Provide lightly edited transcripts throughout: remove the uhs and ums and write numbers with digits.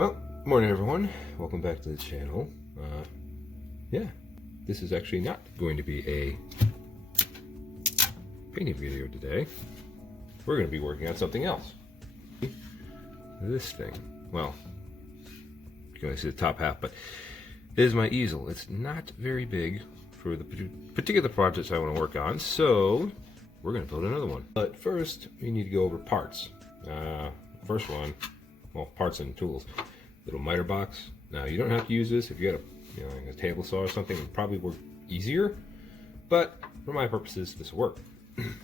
Well, morning everyone. Welcome back to the channel. Yeah, this is actually not going to be a painting video today. We're going to be working on something else. This thing. Well, you can only see the top half, but it is my easel. It's not very big for the particular projects I want to work on, so we're going to build another one. But first, we need to go over parts. First one, well, parts and tools. Little miter box. Now, you don't have to use this. If you got a table saw or something, it would probably work easier. But for my purposes, this will work.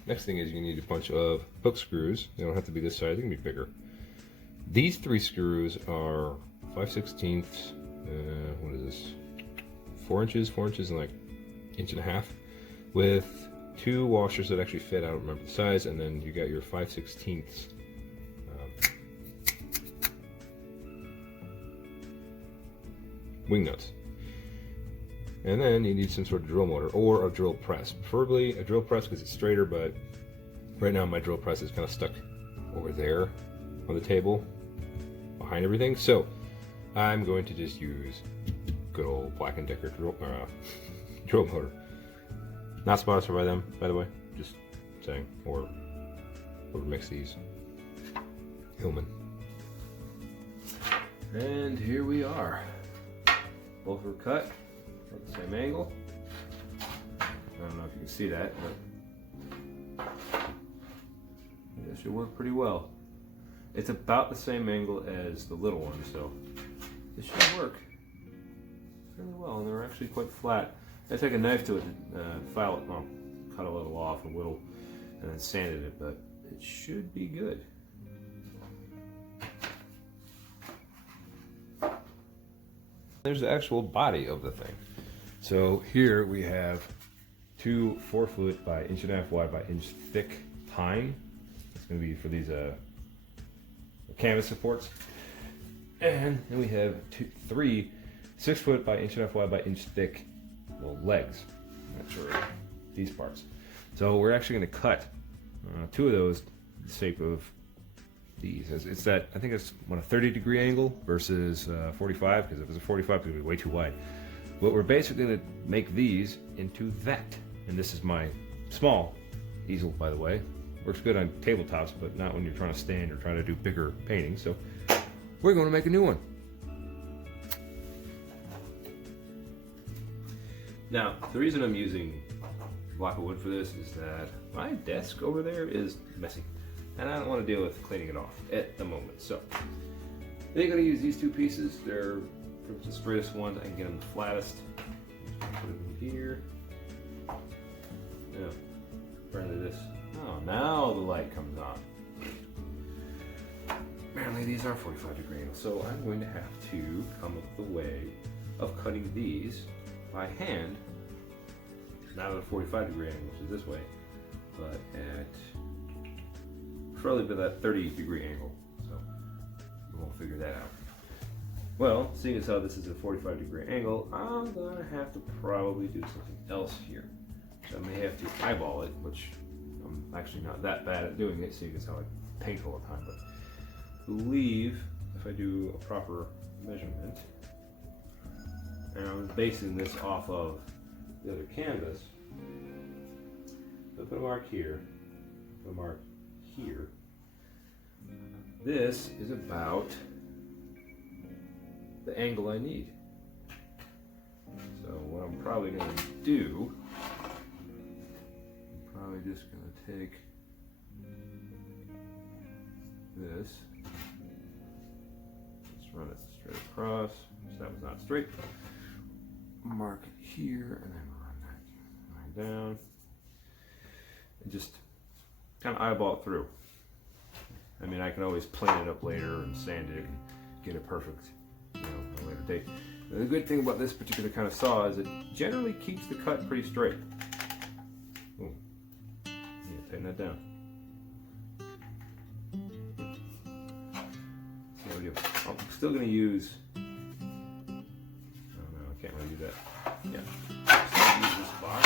Next thing is you need a bunch of hook screws. They don't have to be this size. They can be bigger. These 3 screws are 5/16. What is this? 4 inches and like 1.5 inches, with 2 washers that actually fit. I don't remember the size. And then you got your 5/16 wing nuts. And then you need some sort of drill motor or a drill press. Preferably a drill press because it's straighter, but right now my drill press is kind of stuck over there on the table behind everything. So I'm going to just use good old Black & Decker drill motor. Not sponsored by them, by the way, just saying, or whoever makes these. Hillman. And here we are. Both were cut at the same angle. I don't know if you can see that, but it should work pretty well. It's about the same angle as the little one, so this should work fairly well. And they're actually quite flat. I took a knife to it, file it, well, cut a little off, a little, and then sanded it, but it should be good. There's the actual body of the thing. So here we have 2 4-foot by 1.5 inch wide by 1 inch thick pine. It's going to be for these canvas supports. And then we have 3 6-foot by 1.5 inch wide by 1 inch thick legs. Not sure these parts. So we're actually going to cut 2 of those in the shape of these. It's that, I think it's a 30-degree angle versus 45, because if it's a 45 it would be way too wide. But we're basically going to make these into that. And this is my small easel, by the way. Works good on tabletops, but not when you're trying to stand or trying to do bigger paintings. So we're going to make a new one. Now, the reason I'm using block of wood for this is that my desk over there is messy. And I don't want to deal with cleaning it off at the moment. So I think I'm going to use these 2 pieces. They're the straightest ones. I can get them the flattest. Put them in here. Yeah. Apparently this. Oh, now the light comes on. Apparently these are 45-degree angles. So I'm going to have to come up with a way of cutting these by hand. Not at a 45-degree angle, which is this way, but at probably by that 30-degree angle, so we'll figure that out. Well, seeing as how this is a 45-degree angle, I'm gonna have to probably do something else here. So I may have to eyeball it, which I'm actually not that bad at doing it, seeing as how I paint all the time. But I believe if I do a proper measurement, and I'm basing this off of the other canvas, so put a mark here, put a mark here. This is about the angle I need. So what I'm probably going to do, I'm probably just going to take this, let's run it straight across, so that was not straight, mark it here, and then run that line down, and just kind of eyeball it through. I mean, I can always plane it up later and sand it and get it perfect, at a later date. And the good thing about this particular kind of saw is it generally keeps the cut pretty straight. Ooh. Yeah, tighten that down. So we do. I'm still going to use. Oh no, I can't really do that. Yeah. I'm still going to use this box.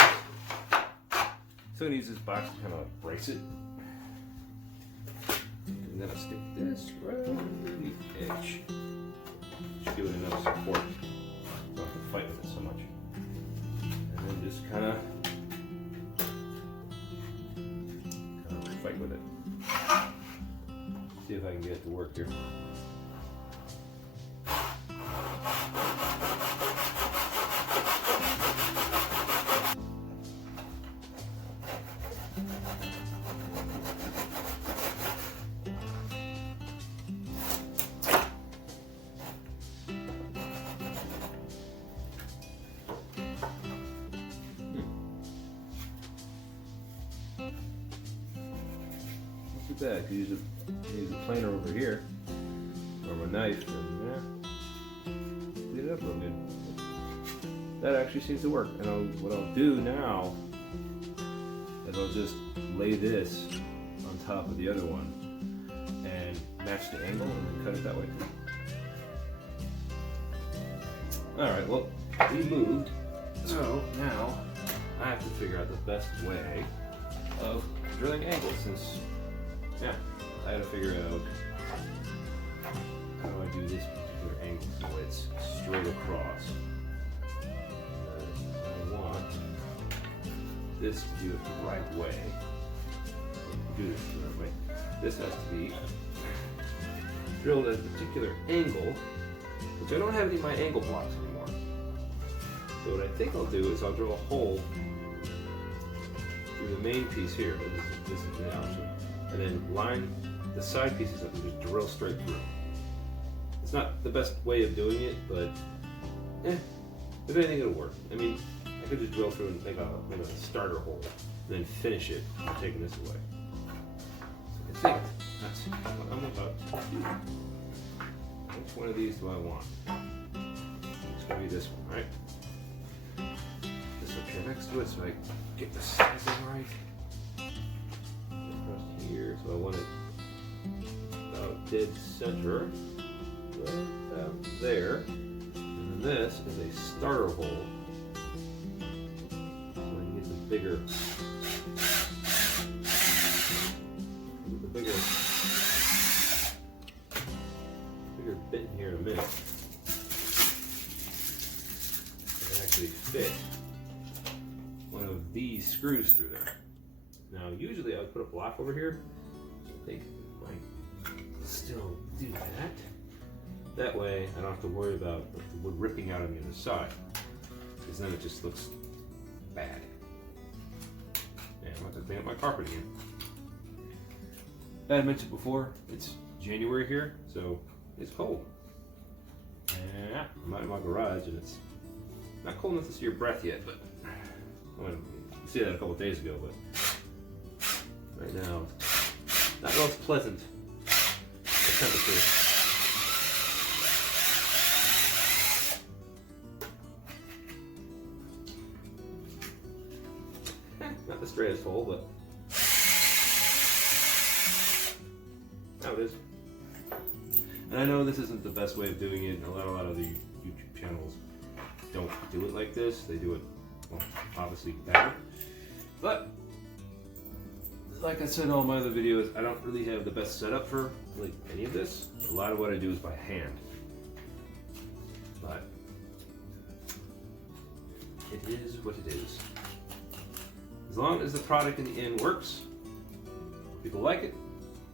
Still going to use this box to kind of brace it. And then I'll stick this right on the edge. give it enough support. Don't have to fight with it so much. And then just kind of fight with it. See if I can get it to work here. Too bad, could use a planer over here, or a knife, and yeah, clean it up real good. That actually seems to work. And what I'll do now is I'll just lay this on top of the other one and match the angle and then cut it that way. Alright, well, we moved, so now I have to figure out the best way of drilling angles, since yeah, I gotta figure out how do I do this particular angle so it's straight across. I want this to do it the right way. Do this the right way. This has to be drilled at a particular angle, which I don't have any of my angle blocks anymore. So what I think I'll do is I'll drill a hole through the main piece here. This is the option. And then line the side pieces up and just drill straight through. It's not the best way of doing it, but if anything, it'll work. I mean, I could just drill through and make a starter hole, and then finish it by taking this away. So I think that's what I'm about to do. Which one of these do I want? It's going to be this one, right? This up here next to it, so I get the sizing right. Here, so I want it about dead center, right about there. And then this is a starter hole, so I can get the bigger bit in here in a minute. I can actually fit one of these screws through there. Now, usually I would put a block over here. I think I might still do that. That way, I don't have to worry about the wood ripping out on the other side, because then it just looks bad. And I'm going to clean up my carpet again. As I mentioned before, it's January here, so it's cold. And I'm out in my garage, and it's not cold enough to see your breath yet, but well, you see that a couple days ago, but right now, not the most pleasant the temperature. Not the straightest hole, but now it is. And I know this isn't the best way of doing it, and a lot of the YouTube channels don't do it like this. They do it, well, obviously better, but like I said in all my other videos, I don't really have the best setup for like any of this. A lot of what I do is by hand. But it is what it is. As long as the product in the end works, people like it,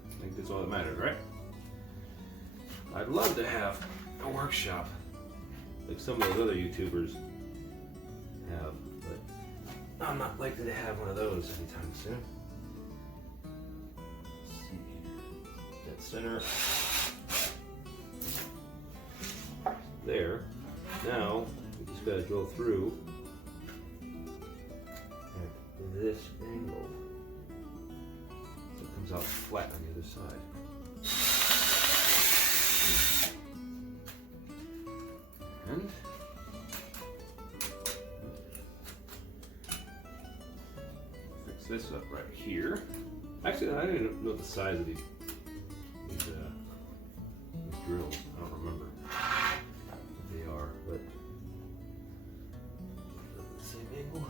I think that's all that matters, right? I'd love to have a workshop like some of those other YouTubers have, but I'm not likely to have one of those anytime soon. Dead center. There. Now we just gotta drill through at this angle so it comes out flat on the other side. And fix this up right here. Actually, I don't even know the size of these drills. I don't remember what they are, but the same angle.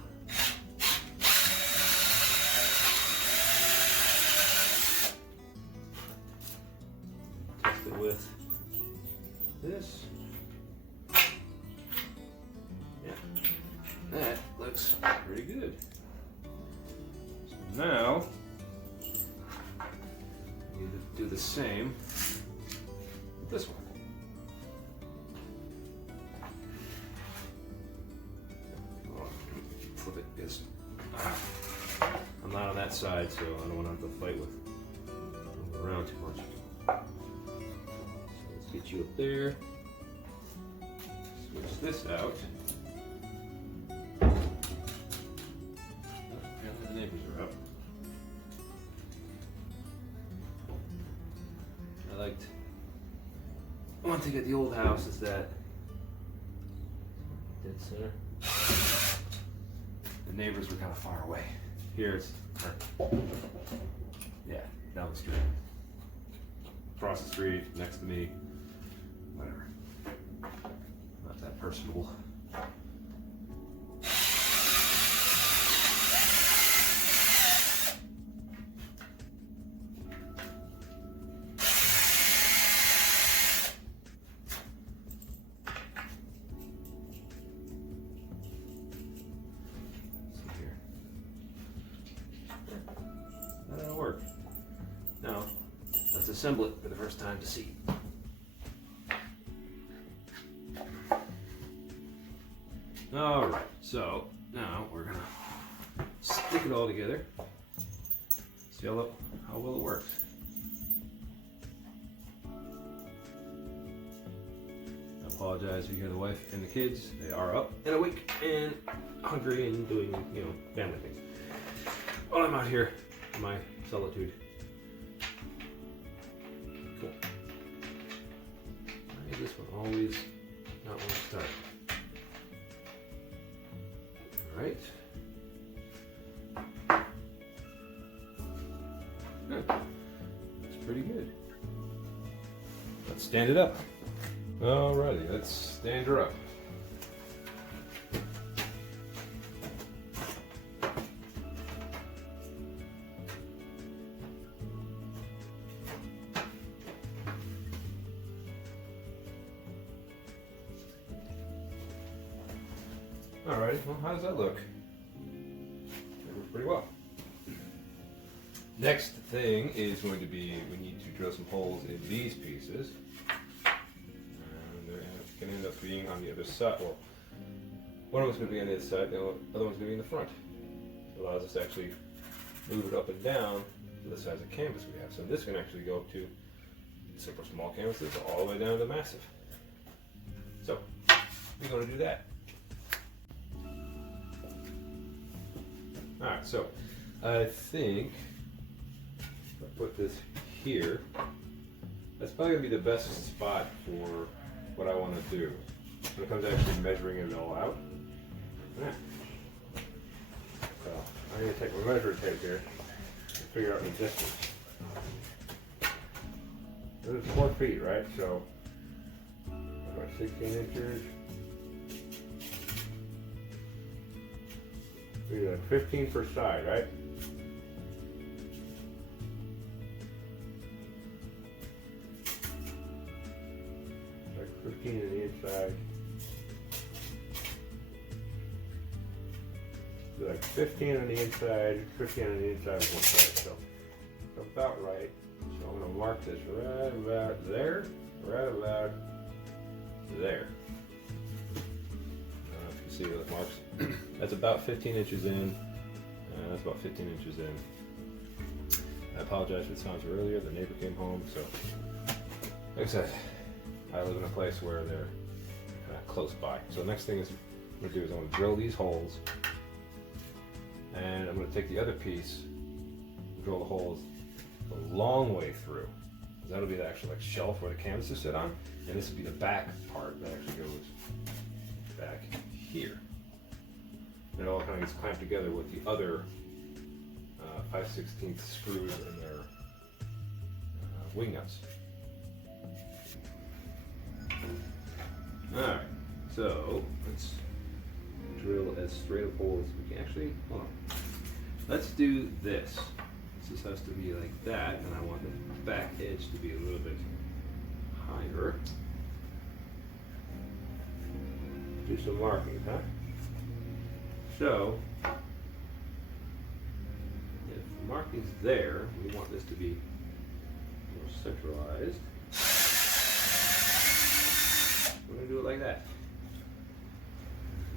Test it with this. looks pretty good. So now, we need to do the same with this one. Flip it, because I'm not on that side, so I don't want to have to fight with moving around too much. So let's get you up there. Switch this out. Apparently the neighbors are up. One thing at the old house is that dead center. The neighbors were kind of far away. Here it's, yeah, down the street. Across the street, next to me, whatever. Not that personable. That'll work. Now, let's assemble it for the first time to see. All right, so now we're gonna stick it all together. See how well it works. I apologize if you hear the wife and the kids. They are up and awake and hungry and doing, family things. While I'm out here in my solitude. Cool. Why is this one always not want to start? Alright. Good. Looks pretty good. Let's stand it up. Alrighty, let's stand her up. Alrighty, well, how does that look? It looks pretty well. Next thing is going to be, we need to drill some holes in these pieces. And they're going to end up being on the other side. Well, one of them's going to be on the other side, the other one's going to be in the front. It allows us to actually move it up and down to the size of canvas we have. So this can actually go up to super small canvases all the way down to massive. So, we're going to do that. Alright, so I think if I put this here, that's probably going to be the best spot for what I want to do when it comes to actually measuring it all out. Yeah. So I'm going to take my measuring tape here and figure out the distance. This is 4 feet, right? So about 16 inches. We got 15 per side, right? Like 15 on the inside. Like 15 on the inside, 15 on the inside of one side. So about right. So I'm going to mark this right about there, right about there. See those marks. That's about 15 inches in. That's about 15 inches in. I apologize for the sounds earlier. The neighbor came home, so like I said, I live in a place where they're close by. So the next thing is I'm going to do is I'm going to drill these holes, and I'm going to take the other piece, drill the holes a long way through. That'll be the actual shelf where the canvas is sit on, and this will be the back part that actually goes back here. It all kind of gets clamped together with the other 5/16 screws in their wing nuts. Alright, so let's drill as straight a hole as we can. Actually, hold on. Let's do this. This has to be like that, and I want the back edge to be a little bit higher. Do some markings, huh? So, if the marking's there, we want this to be more centralized. We're going to do it like that.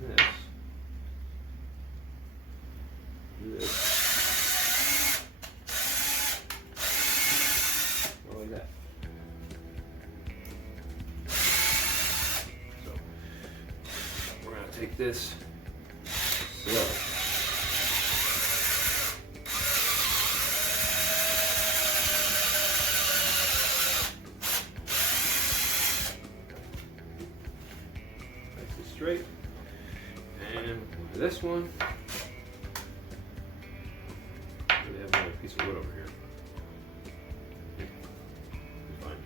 This. This. Or like that. So, we're going to take this slow. Straight, and this one, we have another piece of wood over here. Fine.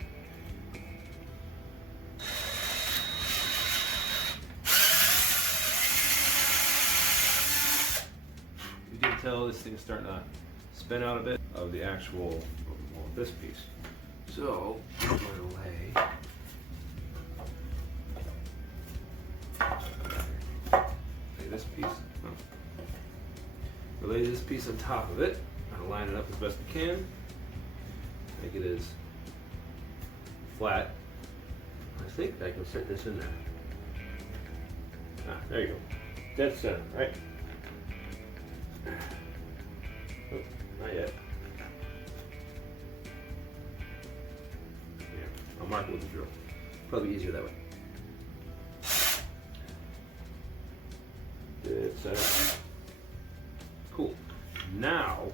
You can tell this thing is starting to spin out a bit of the actual, well, this piece. So, I'm going to lay this piece. Lay this piece on top of it. I'll line it up as best I can. Make it as flat. I think I can set this in there. Ah, there you go. Dead center, right? Oh, not yet. Yeah, I'll mark it with the drill. Probably easier that way. Cool. Now,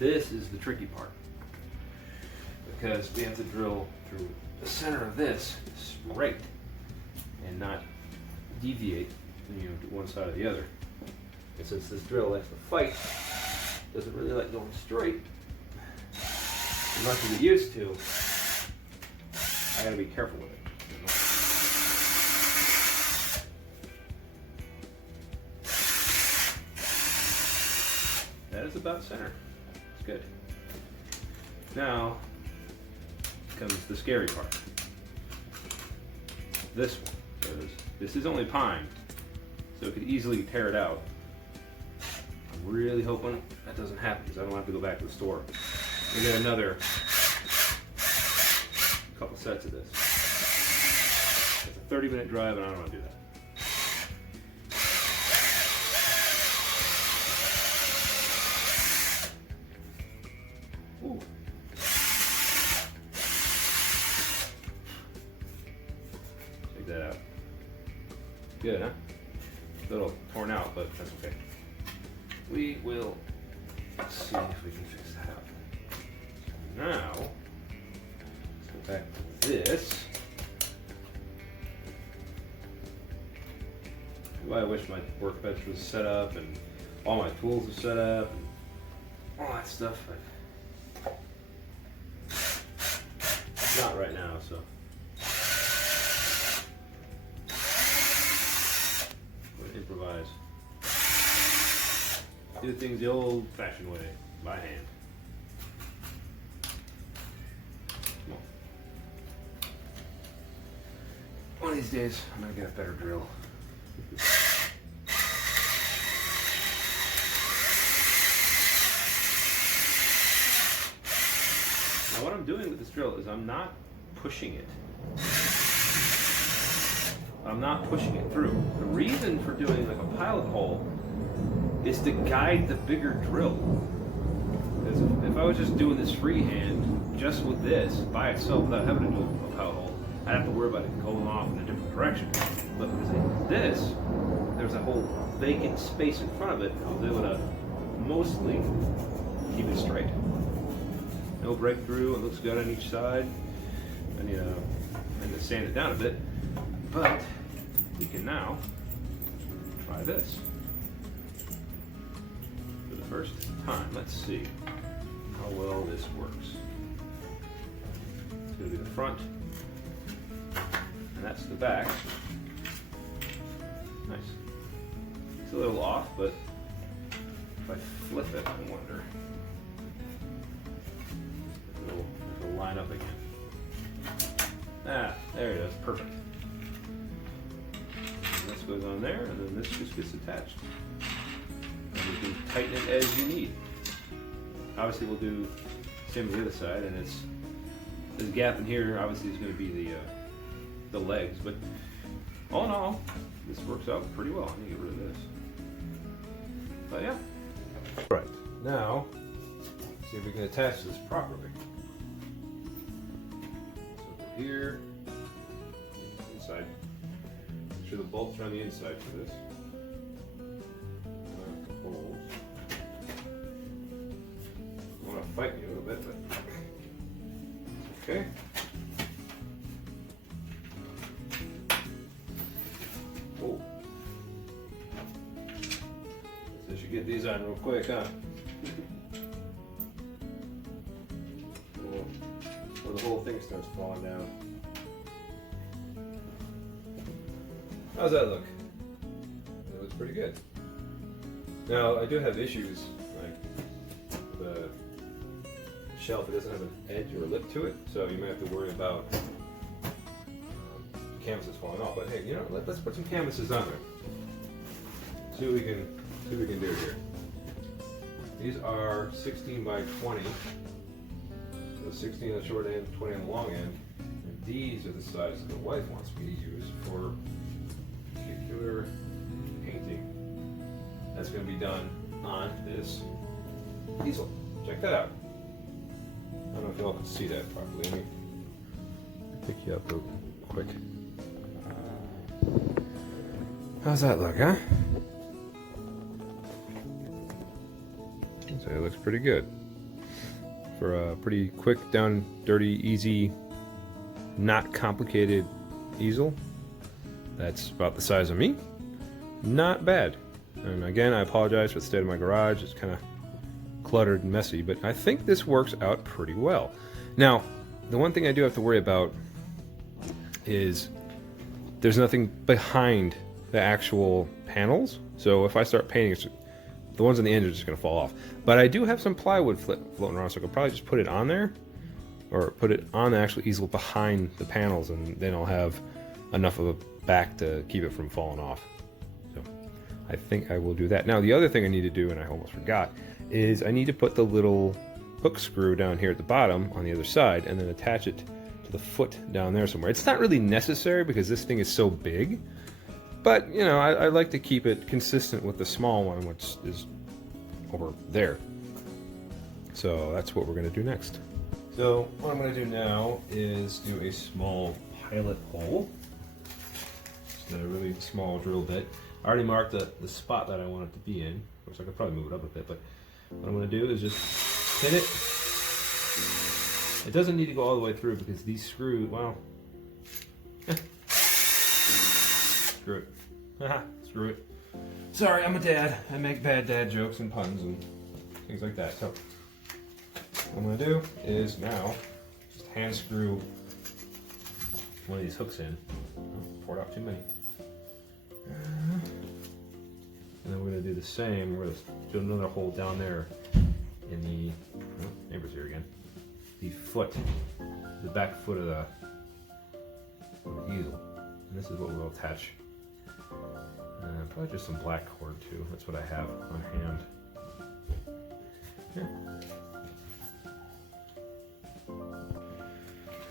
this is the tricky part, because we have to drill through the center of this straight and not deviate, to one side or the other. And since this drill likes to fight, doesn't really like going straight, as much as it used to, I gotta be careful with it. That is about center. It's good. Now comes the scary part. This one. Because this is only pine, so it could easily tear it out. I'm really hoping that doesn't happen, because I don't have to go back to the store and get another couple sets of this. It's a 30-minute drive, and I don't want to do that. Ooh. Check that out. Good, huh? A little torn out, but that's okay. We will see if we can fix that up. Now, let's go back to this. I wish my workbench was set up and all my tools are set up and all that stuff. Not right now, so we'll improvise. Do things the old-fashioned way, by hand. Come on. One of these days, I'm gonna get a better drill. Now what I'm doing with this drill is I'm not pushing it. I'm not pushing it through. The reason for doing like a pilot hole is to guide the bigger drill. Because if I was just doing this freehand, just with this, by itself, without having to do a pilot hole, I'd have to worry about it going off in a different direction. But because I did this, there's a whole vacant space in front of it. I was able to mostly keep it straight. No breakthrough, it looks good on each side. I need to sand it down a bit, but we can now try this. For the first time, let's see how well this works. It's going to be the front, and that's the back. Nice. It's a little off, but if I flip it, I wonder. It'll line up again. Ah, there it is. Perfect. And this goes on there, and then this just gets attached. And you can tighten it as you need. Obviously we'll do the same on the other side, and it's this gap in here obviously is going to be the legs, but all in all, this works out pretty well. I'm going to get rid of this. But yeah. Right, now, see if we can attach this properly. So over here, inside. Make sure the bolts are on the inside for this. Holes. I want to fight me a little bit, but okay. Oh. So should get these on real quick, huh? Or the whole thing starts falling down. How's that look? It looks pretty good. Now, I do have issues, like the shelf, it doesn't have an edge or a lip to it, so you may have to worry about canvases falling off. But hey, you know, let's put some canvases on there. See what we can do here. These are 16 by 20, so 16 on the short end, 20 on the long end. And these are the sizes the wife wants me to use for particular painting that's going to be done on this easel. Check that out. I don't know if y'all can see that properly. Let me pick you up real quick. How's that look, huh? I'd say it looks pretty good. For a pretty quick, down, dirty, easy, not complicated easel. That's about the size of me. Not bad. And again, I apologize for the state of my garage. It's kind of cluttered and messy, but I think this works out pretty well. Now, the one thing I do have to worry about is there's nothing behind the actual panels. So if I start painting, the ones on the end are just going to fall off. But I do have some plywood floating around, so I could probably just put it on there, or put it on the actual easel behind the panels, and then I'll have enough of a back to keep it from falling off. So I think I will do that. Now the other thing I need to do, and I almost forgot, is I need to put the little hook screw down here at the bottom on the other side and then attach it to the foot down there somewhere. It's not really necessary because this thing is so big, but you know, I like to keep it consistent with the small one, which is over there. So that's what we're going to do next. So what I'm going to do now is do a small pilot hole. Just a really small drill bit. I already marked the spot that I want it to be in, which I could probably move it up a bit, but what I'm going to do is just hit it. It doesn't need to go all the way through because these screws, well, screw it. Screw it. Sorry, I'm a dad. I make bad dad jokes and puns and things like that. So what I'm going to do is now just hand screw one of these hooks in. Poured out too many. And then we're going to do the same. We're going to do another hole down there in the, oh, neighbor's here again, the foot, the back foot of the easel. And this is what we'll attach. Probably just some black cord too. That's what I have on hand. Yeah.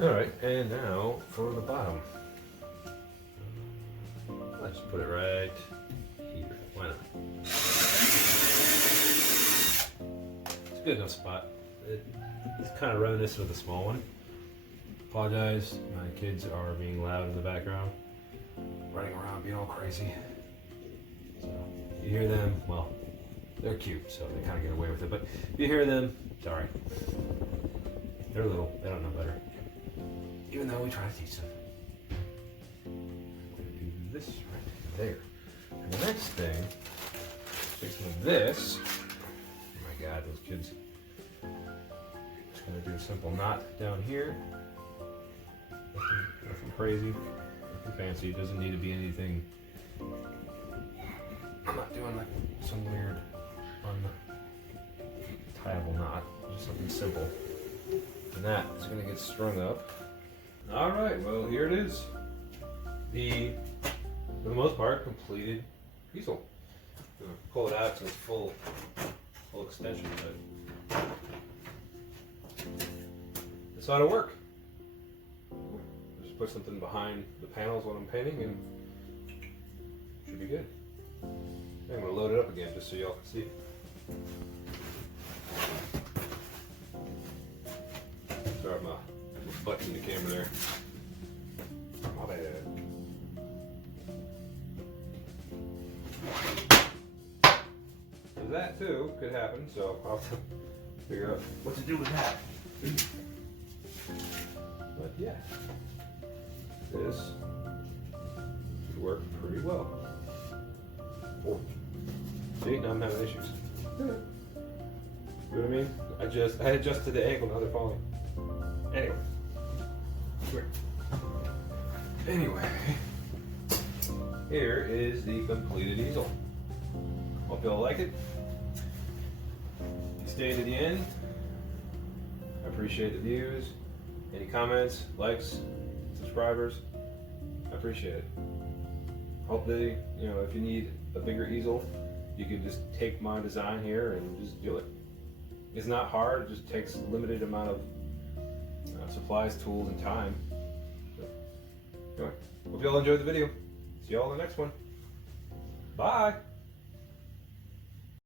Alright, and now for the bottom. Let's put it right here. Why not? It's a good enough spot. It's kind of reminiscent of the small one. Apologize, my kids are being loud in the background, running around being all crazy. So you hear them, well, they're cute, so they kind of get away with it. But if you hear them, sorry. They're little, they don't know better. Even though we try to teach them. We're going to do this right there. And the next thing, fix some of this. Oh my God, those kids. Just going to do a simple knot down here. Nothing crazy, nothing fancy. It doesn't need to be anything. I'm not doing like some weird untieable knot. Just something simple. And that is going to get strung up. All right, well here it is. The for the most part, completed easel. I'm gonna pull it out to its full extension, but this ought to work. Just put something behind the panels when I'm painting and should be good. I'm gonna load it up again just so y'all can see it. Sorry, my button the camera there. My bad. So that too could happen, so I'll have to figure out what to do with that. But yeah, this should work pretty well. Oh, see, now I'm having issues. You know what I mean? I adjusted the angle, now they're falling. Anyway, here is the completed easel. Hope y'all like it. You stayed to the end. I appreciate the views. Any comments, likes, subscribers, I appreciate it. Hopefully, you know, if you need a bigger easel, you can just take my design here and just do it. It's not hard, it just takes a limited amount of supplies, tools, and time. So, anyway, hope y'all enjoyed the video. See y'all in the next one. Bye!